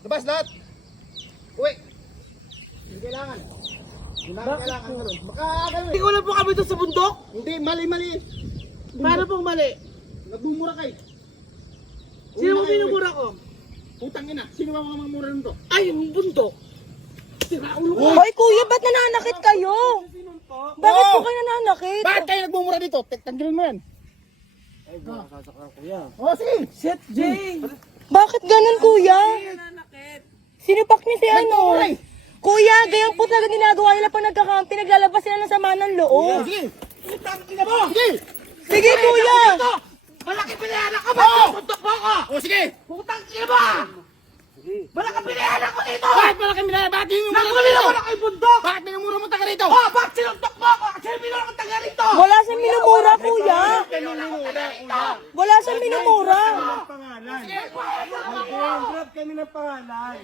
Labas lahat. Uwi. Hindi kailangan. Hindi namin kailangan ganun. Hindi ko lang po kami doon sa bundok. Hindi, mali. Paano pong mali? Nagmumura kayo. Sino mo minumura ko? Putang ina. Sino ba mga mamura nito? Ay, yung bundok. Hoy kuya, ba't nananakit kayo? Bakit po kayo nananakit? Bakit kayo nagmumura dito? Tanggalin mo yan. Ay, baka sasakal ko yan. Oh, sige. Shit, Jay! Bakit ganun kuya? Sinipak niyo si ano? Nagmumura eh. Kuya, ganyan po talaga ginagawa nila pag nagkakampi, naglalabas sila ng sama ng loob. Sige. Putang ina mo! Sige. Sige kuya! Malaki pinayanan ka ba? Bundok mo ako! Oh, sige. Putang ina mo! Malaki pinayanan ko dito! Bakit malaki minaya? Bakit yung Nakuli na malaki bundok! Bakit minumura mo taga rito? Oh, bakit sinuntok mo ako? Kasi minura ko taga rito! Wala siyang minumura kuya! Wala siyang minumura! Pangalan! Drop kami ng pangalan.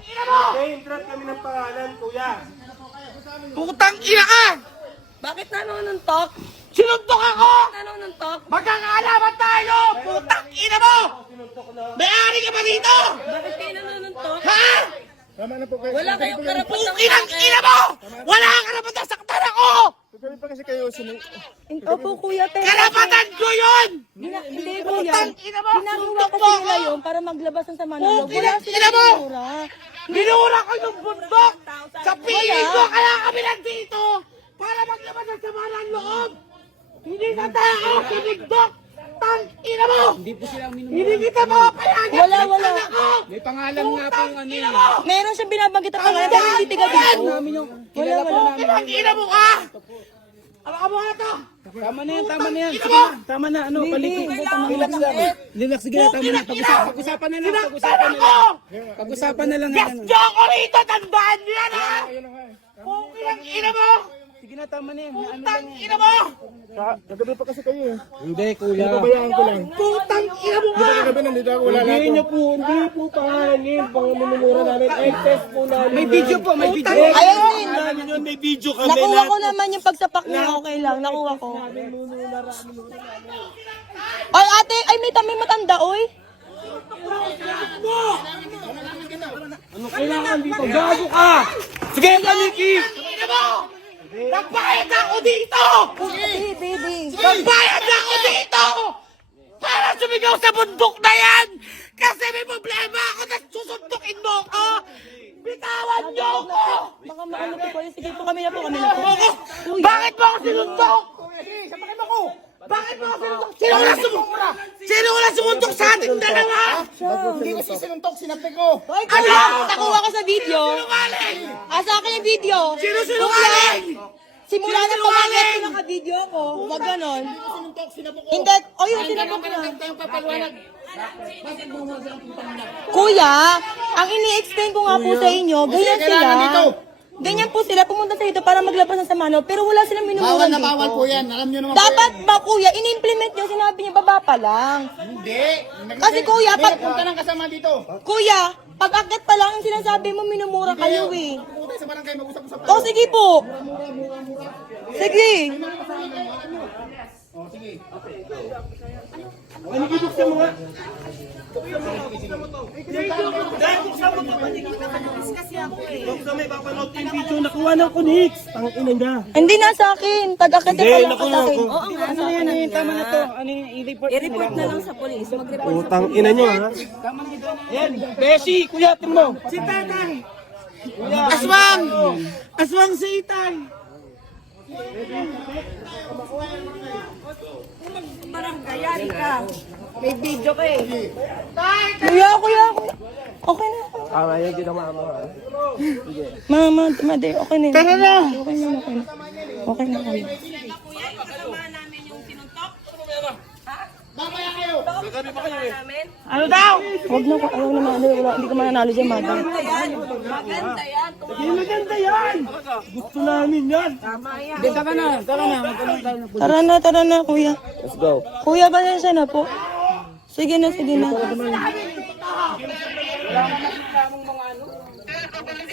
Ina mo! Drop kami ng pangalan, kuya. Putang ina ka! Bakit nanonuntok? Sinuntok ako! Nanonuntok? Magkakaalaman tayo! Putang ina mo! May-ari ka ba dito? Bakit kayo nanonuntok? Ha? Tama na po kayo. Wala kayong karapatang Inang ina mo! Wala kang karapatan sa saktan ako! Kami pa kasi kayo Opo kuya, pero... Karapatan ko yun! Hindi kuya. Putang ina mo! Ginagawa Suntok kasi mo nila ako! yun para maglabas ng sama ng loob. Putang Wala ina silang mo! minumura. Minura ko yung bundok! Sa piling ko kaya kami nandito! Para maglabas ng sama ng loob! Hindi na tayo sa bundok! Tang ina mo! Hindi po sila Hindi kita mapapayagan! Wala. May pangalan nga po yung ano yun. Meron siyang binabanggit na pangalan pero hindi tiga dito. Wala. Inang ina mo ka! Ano ka mo nga to? Tama na yan, tama na yan. Ina mo! Tama na, ano, paligid. Relax lang. Relax, sige na, tama na. Pag-usapan na lang, pag-usapan na Ako! lang. Pag-usapan na lang. Gas nyo ako rito! Tandaan nyo yan ha! Kung inang ina mo! Sige na, tama na yan. Putang ina mo! Nagabi pa kasi kayo eh. Hindi, kuya. Pabayaan ko lang. Putang ina mo Hindi ka! pa kagabi nandito ako. Wala lahat. Hindi niyo po, hindi po pangalan pang minumura namin. Excess po namin. May video po, may video. Ayun din. Namin yun, may video kami. Nakuha ko naman yung pagsapak niya. Okay lang, nakuha ko. Ay ate, ay may matanda, oy. Ano kailangan dito? Gago ka! Sige, paniki! Ina mo! Nagbayad ako dito! Baby. Nagbayad ako dito! Para sumigaw sa bundok na yan! Kasi may problema ako na susuntukin mo ako! Bitawan niyo ako! Baka maano po kayo. Sige po, kami na po. Bakit mo ako sinuntok? Bakit mo ako sinuntok? Sino wala sumuntok sa ating dalawa? Hindi ko sisinuntok. Sinapik ko. Ano? Nakuha ko sa video. Sinungaling! Sa akin yung video. Sino sinungaling? Simula na pag-akit ko naka-video ko. Wag ganon. Sinuntok. Sinapok ko. Hindi. O yun, sinabok na. Tayong papaliwanag. Kuya, ang ini-explain ko nga po sa inyo, ganyan kailangan sila. dito. Ganyan po sila, pumunta sa dito para maglabas ng samano, pero wala silang minumura Bawal na dito. bawal po yan. Alam nyo naman Dapat ba kuya, in-implement nyo, sinabi niyo baba pa lang. Hindi. Kasi kuya, May pag, nagpunta ng kasama dito. kuya, pag akit pa lang ang sinasabi mo, minumura kayo eh. Pumunta sa barangay. Mag-usap-usap tayo. O sige po. Sige. Ano buksan mo nga? Buksan mo, papanood ko yung video. Nakuha na ko, Nix. Tangina niya. Hindi na sa akin, pag akit pa lang naku, sa akin. naku. Ano yan, tama na to. Ano yung i-report? I-report na lang sa police, Putang ina nyo, ha? Yan, Beshi, kuya, mo. Si Tatay. Aswang! Aswang si Itay! Barangayari ka. May video ka eh. Kuya. Okay na. Tama yan, ginawa mo, ha? Mama, mother, okay na. Tara na! Okay na. Ano daw? Huwag na, ayaw na wala, hindi ka mananalo dyan, mother. Hindi maganda yan. Gusto namin yan. Tara na, kuya. Let's go. Kuya, pasensya na po. Sige na.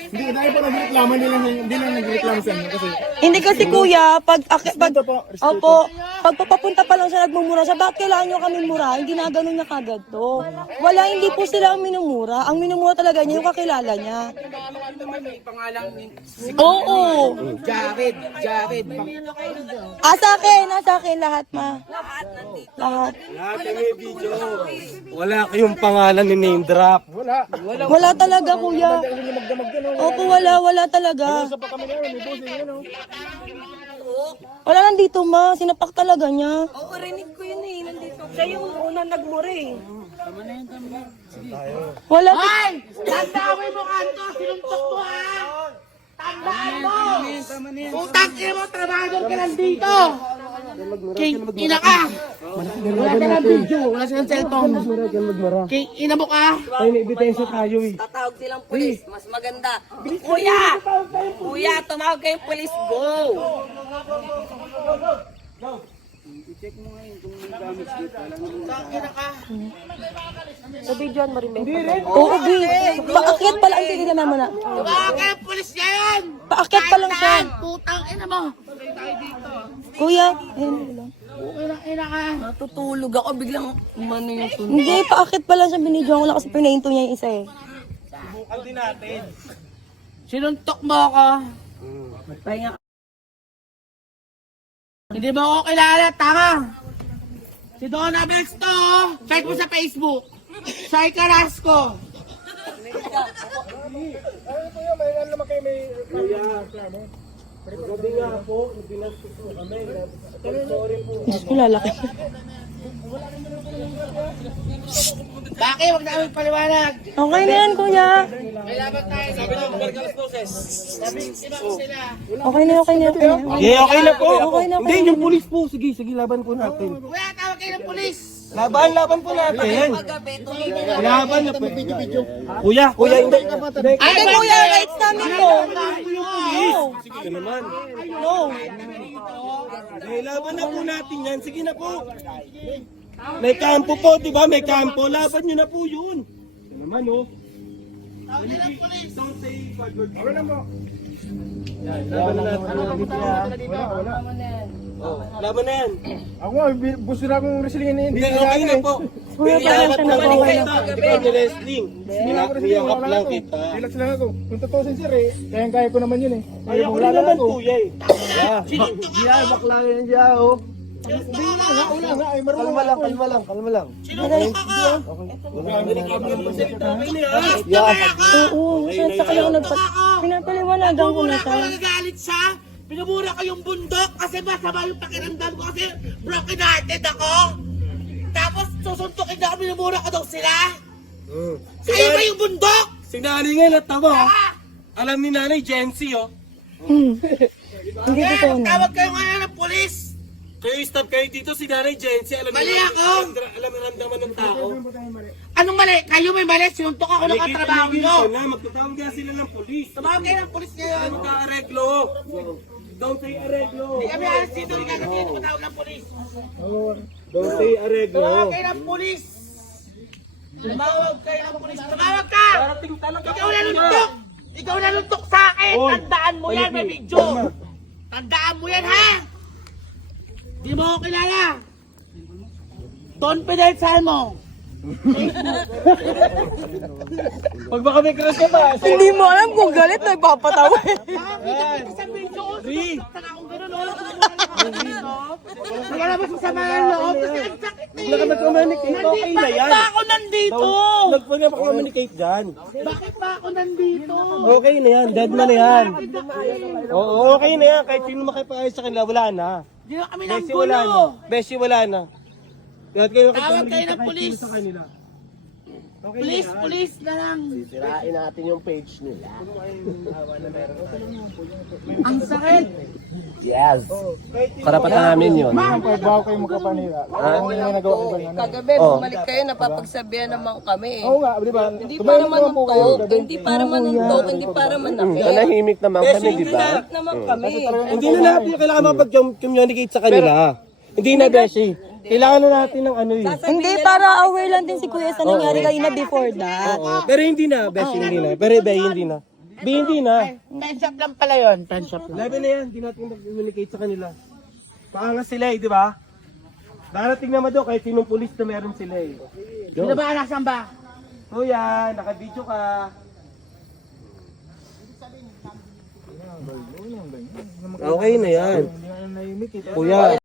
Hindi, dahil po nagreklamo, hindi lang nagreklamo sa inyo kasi Hindi kasi kuya, pag Respeto po, respeto. opo, pag papapunta pa lang siya nagmumura siya, bakit kailangan nyo kami mura? Hindi na ganun niya kagad to. Wala, hindi po sila ang minumura. Ang minumura talaga niya yung kakilala niya. May pangalan Oo. Jared. Sa akin lahat ma. Lahat. lahat ng may video. Wala kayong pangalan ni name drop. Wala. Wala talaga kuya. Opo, wala talaga. Pa kami ngayon, may bossing yun, oh. Wala nandito ma, sinapak talaga niya. Oo, rinig ko yun eh. Nandito. Siya yung unang nagmura eh. Wala. Ay! Tandawin mo kanto! Sinuntok mo ha! Tandaan mo! Utang ina mo! Trabador ka nandito! King ina ka! Wala ka ng video! Wala silang cellphone! King ina mo ka! Ay, may ebidensya tayo eh. Tatawag silang pulis. Mas maganda. Kuya, tumawag kayong pulis. Go! Sa videoan mo rin ba? Oo, B. Paakyat pala ang sige naman mo na. Tumawag kayo ng pulis ngayon! Paakyat pa lang siya. Tandaan! Putang ina mo! Kuya, ayun lang. Ina ka! Natutulog ako. Biglang umano yung sunog. Hindi, paakyat pa lang siya. Binidyoan ko lang kasi pinahinto niya yung isa eh. Subukan din natin. Sinuntok mo ako! Pahinga. Hindi mo ako kilala, tama! Si Donna Bells to, oh. Check mo sa Facebook. Shai Carrasco. Kuya, may alam naman kayo may kuya. Gabi nga po, binastos po kami. Sorry po. Diyos ko lalaki. Bakit? Huwag namin paliwanag. Okay na yan, kuya. May laban tayo dito. Labing ibang sila. Okay na. Yeah, okay na po. Okay na, Hindi, yung pulis po. Sige, laban po natin. Kuya, tawag kayo ng pulis. Laban po natin. Paggabi, tuloy na lang. Laban na po. Kuya, hindi. Hindi, kuya, rights namin to. Sige naman. No. Eh, laban na po natin yan. Sige na po. May kampo po, di ba? May kampo. Laban nyo na po yun. Ano naman, oh. Don't say bad words. Wala mo. Laban na yan. Ako nga, gusto na akong wrestling Hindi, okay na po. Kuya, pasensya na po, okay na. Hindi ka wrestling. Niyakap lang kita. Relax lang ako. Kung totoo sincere eh, kaya ko naman yun eh. Ay, ako rin naman kuya eh. Diyan, bakla yan diyan oh. Wala nga, ay marunong kalma lang. Oo, sa kanya ko pinapaliwanagan ko na siya. Nagagalit siya. Pinamura ko yung bundok kasi masama yung pakiramdam ko kasi broken hearted ako. Tapos susuntukin na ako, pinamura ko daw sila. Sa'yo ba yung bundok? Si nanay nga natawa. Alam ni nanay, Jency oh. Hindi Kaya totoo na. tawag kayo ngayon ng pulis. Kayo stop kayo dito, si nanay Jency. Alam Mali ako. Alam ang ramdaman ng tao. Anong mali? Kayo may mali. Sinuntok ako ng katrabaho nyo. Magtatawag nga sila ng polis. Tumawag kayo ng pulis ngayon. Magka-areglo. Don't say areglo. Hindi kami alas dito. Hindi kami dito matawag ng pulis. Don't say areglo. Tumawag kayo ng pulis. Tumawag kayo ng pulis. Tumawag ka! Ikaw naluntok! Ikaw naluntok sa akin! Tandaan mo yan, may video! Tandaan mo yan, ha? Di mo ako kilala! Confidential mo! Pag baka may crush ka ba? Hindi mo alam kung galit na ipapatawa eh. Nakakita sa video ko! Sana akong gano'n, wala naman sa sama ng loob kasi ang sakit na Wala ka mag-communicate. Okay na yan. Bakit ba ako nandito? Wala ka mag-communicate dyan. Bakit ba ako nandito? Okay na yan. Dead man na yan. Oo, okay na yan. Kahit sino makipagayos sa kanila, wala na. Di na kami ng Beshi, wala na. gulo! Beshi, wala na. Kahit kayo Tawag kayo ng pulis! sa kanila. Police na lang! Sirain natin yung page nila. Ang sakit! Yes. Karapatan namin yun. Bago kayo magkapanira. Ano yung nagawa ko ba yan? Kagabi, bumalik kayo. Napapagsabihan naman kami eh. Oo nga, di ba? Hindi para manuntok. Hindi para manuntok. Hindi para manakit. Nanahimik naman kami, di ba? Manakit naman kami. Hindi na natin kailangan mapag-communicate sa kanila. Hindi na, Beshi. Kailangan na natin ng ano yun. Hindi, para aware lang din si Kuya sa nangyari kanina before that. Oo, pero hindi na, Beshi, hindi na. Pero Be, hindi na. Hindi na. Pen shop lang pala yun. Pen shop lang. Level na yan, hindi natin mag-communicate sa kanila. Paangas sila eh, di ba? Darating naman daw kahit sinong pulis na meron sila eh. Sino ba? Nasaan ba? Kuya, naka-video ka. Okay na yan. Kuya,